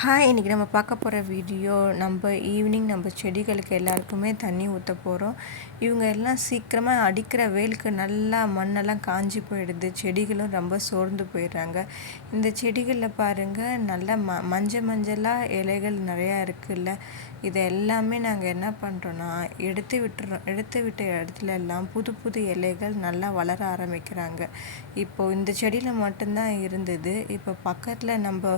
Hi, இன்றைக்கி நம்ம பார்க்க போகிற வீடியோ நம்ம ஈவினிங் நம்ம செடிகளுக்கு எல்லாருக்குமே தண்ணி ஊற்ற போகிறோம். இவங்க எல்லாம் சீக்கிரமாக அடிக்கிற வெயிலுக்கு நல்லா மண்ணெல்லாம் காஞ்சி போயிடுது. செடிகளும் ரொம்ப சோர்ந்து போயிடுறாங்க. இந்த செடிகளில் பாருங்கள், நல்லா மஞ்சளாக இலைகள் நிறையா இருக்குல்ல. இதை எல்லாமே நாங்கள் என்ன பண்ணுறோன்னா எடுத்து விட்ட இடத்துல எல்லாம் புது புது இலைகள் நல்லா வளர ஆரம்பிக்கிறாங்க. இப்போது இந்த செடியில் மட்டும்தான் இருந்தது. இப்போ பக்கத்தில் நம்ம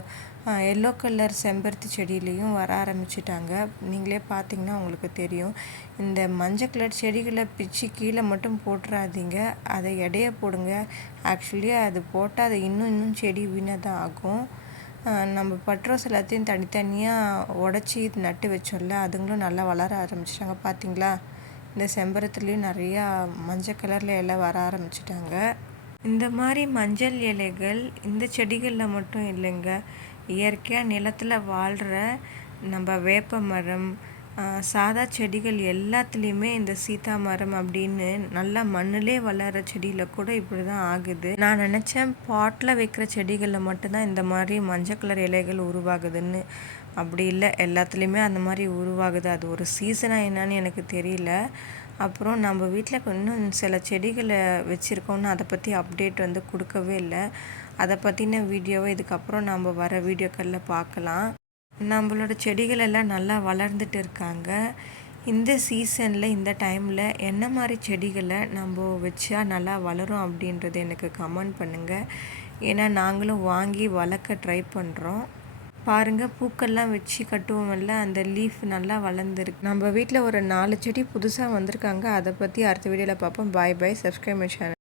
எல்லோ கலர் செம்பருத்தி செடியிலையும் வர ஆரம்பிச்சிட்டாங்க. நீங்களே பார்த்தீங்கன்னா உங்களுக்கு தெரியும். இந்த மஞ்சள் கலர் செடிகளை பிச்சு கீழே மட்டும் போட்டுறாதீங்க, அதை எடைய போடுங்க. ஆக்சுவலி அது போட்டால் அது இன்னும் செடி வீணாக தான் ஆகும். நம்ம பட்ரோஸ் எல்லாத்தையும் தனித்தனியாக உடச்சி நட்டு வச்சோம்ல, அதுங்களும் நல்லா வளர ஆரம்பிச்சிட்டாங்க. பார்த்தீங்களா, இந்த செம்பருத்திலையும் நிறையா மஞ்சள் கலரில் எல்லாம் வர ஆரம்பிச்சிட்டாங்க. இந்த மாதிரி மஞ்சள் இலைகள் இந்த செடிகளில் மட்டும் இல்லைங்க, இயற்கையாக நிலத்தில் வாழ்கிற நம்ம வேப்ப மரம், சாதா செடிகள் எல்லாத்துலேயுமே இந்த சீதா மரம் அப்படின்னு நல்லா மண்ணிலே வளர்கிற செடியில் கூட இப்படி தான் ஆகுது. நான் நினச்சேன் பாட்டில் வைக்கிற செடிகளில் மட்டும்தான் இந்த மாதிரி மஞ்சள் கலர் இலைகள் உருவாகுதுன்னு. அப்படி இல்லை, எல்லாத்துலேயுமே அந்த மாதிரி உருவாகுது. அது ஒரு சீசனாக என்னன்னு எனக்கு தெரியல. அப்புறம் நம்ம வீட்டில் இன்னும் சில செடிகளை வச்சுருக்கோன்னு அதை பற்றி அப்டேட் கொடுக்கவே இல்லை. அதை பற்றின வீடியோவை இதுக்கப்புறம் நம்ம வர வீடியோக்களில் பார்க்கலாம். நம்மளோட செடிகள் எல்லாம் நல்லா வளர்ந்துட்டு இருக்காங்க. இந்த சீசனில் இந்த டைமில் என்ன மாதிரி செடிகளை நம்ம வச்சா நல்லா வளரும் அப்படின்றது எனக்கு கமெண்ட் பண்ணுங்கள். ஏன்னா நாங்களும் வாங்கி வளர்க்க ட்ரை பண்ணுறோம். பாருங்கள், பூக்கள்லாம் வச்சு கட்டுவோம்ல, அந்த லீஃப் நல்லா வளர்ந்துருக்கு. நம்ம வீட்டில் ஒரு 4 செடி புதுசாக வந்திருக்காங்க. அதை பற்றி அடுத்த வீடியோவில் பார்ப்போம். Bye bye. Subscribe my channel.